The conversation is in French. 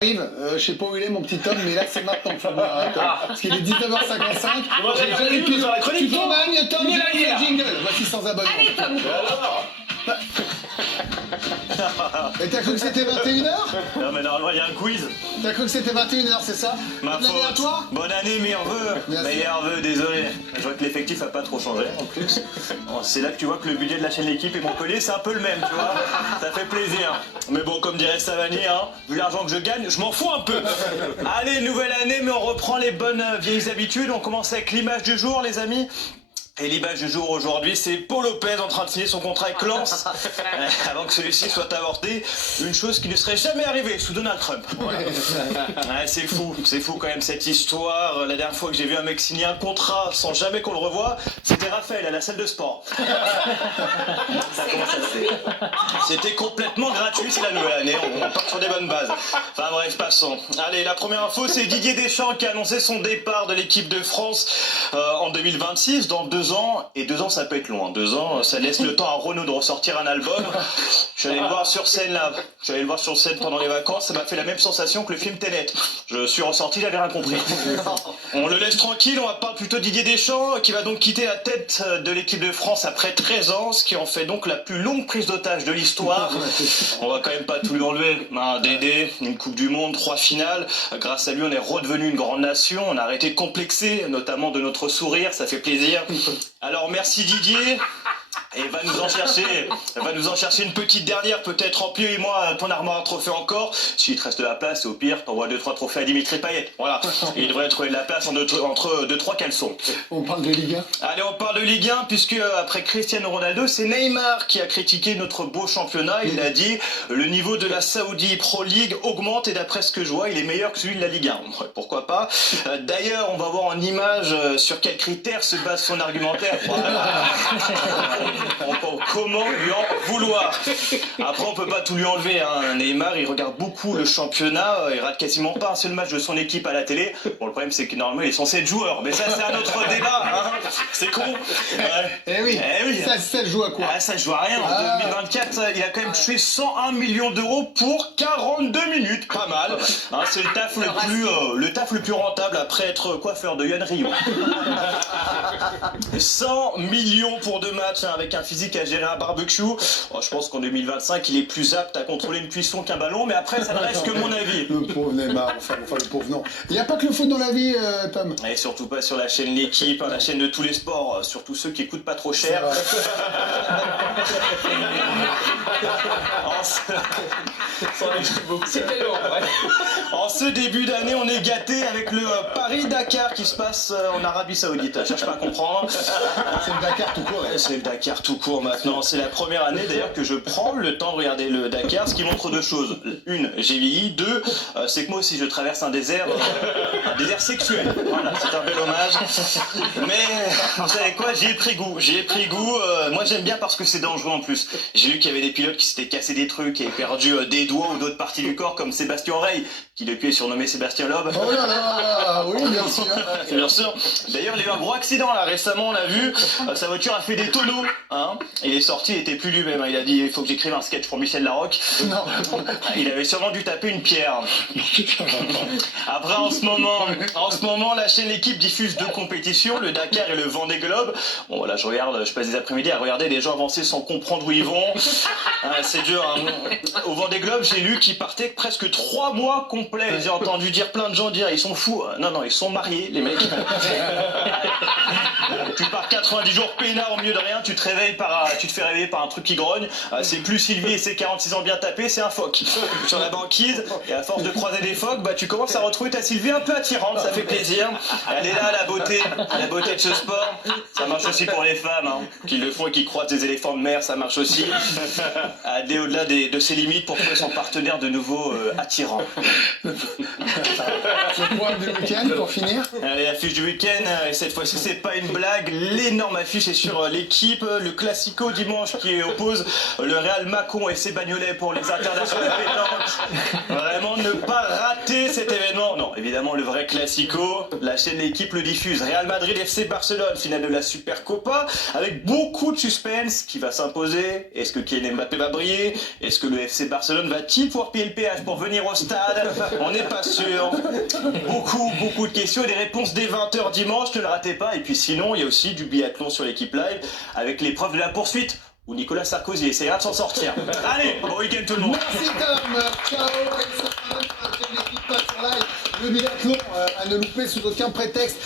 Arrive, je sais pas où il est mon petit Tom, mais là c'est maintenant qu'il faut voir. Parce qu'il est 19h55. Moi j'ai jamais vu dans la chronique. Tu t'embaignes Tom, Il est là, il est là. jingle. Voici sans abonnement. Allez Tom. Et t'as cru que c'était 21h? Non mais normalement il y a un quiz. T'as cru que c'était 21h, c'est ça? Ma Bonne année à faute. toi. Bonne année, meilleurs vœux. Merci. Meilleurs vœux, désolé. Je vois que l'effectif a pas trop changé en plus. Bon, c'est là que tu vois que le budget de la chaîne L'équipe et Montpellier c'est un peu le même, tu vois. Ça fait plaisir. Mais bon, comme dirait Savani, hein, vu l'argent que je gagne, je m'en fous un peu. Allez, nouvelle année, mais on reprend les bonnes vieilles habitudes. On commence avec l'image du jour, les amis. Et l'image du jour aujourd'hui, c'est Paul Lopez en train de signer son contrat avec Lens avant que celui-ci soit avorté. Une chose qui ne serait jamais arrivée sous Donald Trump. Voilà. Ouais, c'est fou quand même cette histoire. La dernière fois que j'ai vu un mec signer un contrat sans jamais qu'on le revoie, c'était Raphaël à la salle de sport. Ça commence à... C'était complètement gratuit, c'est la nouvelle année, on part sur des bonnes bases. Enfin bref, passons. Allez, la première info, c'est Didier Deschamps qui a annoncé son départ de l'équipe de France en 2026, dans 2 ans, et 2 ans ça peut être long, hein. 2 ans ça laisse le temps à Renaud de ressortir un album. Je suis allé le voir sur scène là, pendant les vacances, ça m'a fait la même sensation que le film Tenet. Je suis ressorti, j'avais rien compris. On le laisse tranquille, on va parler plutôt de Didier Deschamps qui va donc quitter la tête de l'équipe de France après 13 ans, ce qui en fait donc la plus longue prise d'otage de l'histoire. On va quand même pas tout lui enlever, hein, Dédé, une Coupe du Monde, 3 finales, grâce à lui on est redevenu une grande nation, on a arrêté de complexer, notamment de notre sourire, ça fait plaisir. Alors merci Didier. Et va nous en chercher une petite dernière, peut-être remplis-moi ton armoire à trophées encore. S'il te reste de la place, au pire, t'envoies 2-3 trophées à Dimitri Payet. Voilà. Et il devrait trouver de la place entre 2-3 caleçons. On parle de Ligue 1. Allez, on parle de Ligue 1, puisque après Cristiano Ronaldo, c'est Neymar qui a critiqué notre beau championnat. Il a dit le niveau de la Saudi Pro League augmente et d'après ce que je vois, il est meilleur que celui de la Ligue 1. Pourquoi pas. D'ailleurs, on va voir en image sur quels critères se base son argumentaire. Voilà. Comment lui en vouloir? Après on peut pas tout lui enlever, hein. Neymar il regarde beaucoup le championnat, il rate quasiment pas un seul match de son équipe à la télé. Bon le problème c'est que normalement il est censé être joueur, mais ça c'est un autre débat, hein. C'est con. Eh oui. Ça joue à quoi? Ah, ça joue à rien. En 2024 il a quand même touché 101 millions d'euros pour 42 minutes, pas mal, hein, c'est le taf le plus rentable après être coiffeur de Yann Rio. 100 millions pour 2 matchs, hein, avec un physique à gérer un barbecue. Oh, je pense qu'en 2025 il est plus apte à contrôler une cuisson qu'un ballon, mais après ça ne reste que mon avis. Le pauvre Neymar, enfin le pauvre non. Il n'y a pas que le foot dans la vie, Tom. Et surtout pas sur la chaîne L'équipe, hein, la chaîne de tous les sports, surtout ceux qui coûtent pas trop cher. En ce début d'année, on est gâté avec le Paris-Dakar qui se passe en Arabie Saoudite. Je cherche pas à comprendre. C'est le Dakar tout court. C'est le Dakar tout court maintenant. C'est la première année d'ailleurs que je prends le temps de regarder le Dakar, ce qui montre 2 choses. Une, j'ai vieilli. 2, c'est que moi aussi je traverse un désert sexuel. Voilà, c'est un bel hommage. Mais vous savez quoi, j'y ai pris goût. Moi j'aime bien parce que c'est dangereux en plus. J'ai lu qu'il y avait des pilotes qui s'étaient cassé des trucs et perdu des doigts ou d'autres parties du corps, comme Sébastien Oreille, qui depuis est surnommé Sébastien Loeb. Oh là là, oui bien sûr. Bien sûr. D'ailleurs, il y a eu un gros accident là récemment, on l'a vu. Sa voiture a fait des tonneaux, hein. Il est sorti, il était plus lui-même. Il a dit il faut que j'écrive un sketch pour Michel Larocque. Non. Il avait sûrement dû taper une pierre. Après, en ce moment, la chaîne L'équipe diffuse 2 compétitions, le Dakar et le Vendée Globe. Bon voilà, je passe des après-midi à regarder des gens avancer sans comprendre où ils vont. C'est dur, hein. Au Vendée Globe, j'ai lu qu'ils partaient presque 3 mois complets. J'ai entendu dire plein de gens dire ils sont fous. Non, ils sont mariés, les mecs. Tu pars 90 jours peinard au milieu de rien, tu te fais réveiller par un truc qui grogne. C'est plus Sylvie et ses 46 ans bien tapés, c'est un phoque sur la banquise. Et à force de croiser des phoques, tu commences à retrouver ta Sylvie un peu attirante, ça fait plaisir. Elle est là, la beauté de ce sport. Ça marche aussi pour les femmes, hein, qui le font et qui croisent des éléphants de mer, ça marche aussi. Aller au-delà de ses limites pour trouver son partenaire de nouveau attirant. Le programme du week-end pour finir. Allez, affiche du week-end, et cette fois-ci c'est pas une blague, l'énorme affiche est sur L'équipe, le Classico dimanche qui oppose le Real Macon et ses Bagnolais pour les internationaux pétanques. Vraiment ne pas rater cet événement. Non, évidemment évidemment le vrai classico, la chaîne L'équipe le diffuse. Real Madrid FC Barcelone, finale de la Supercopa, avec beaucoup de suspense. Qui va s'imposer? Est-ce que Kylian Mbappé va briller? Est-ce que le FC Barcelone va-t-il pouvoir payer le péage pour venir au stade? On n'est pas sûr. Beaucoup de questions et des réponses dès 20h dimanche, ne le ratez pas. Et puis sinon, il y a aussi du biathlon sur l'équipe live, avec l'épreuve de la poursuite, où Nicolas Sarkozy essaiera de s'en sortir. Allez, bon week-end tout le monde. Merci Tom, ciao, et ça, l'équipe passe en live, le biathlon à ne louper sous aucun prétexte.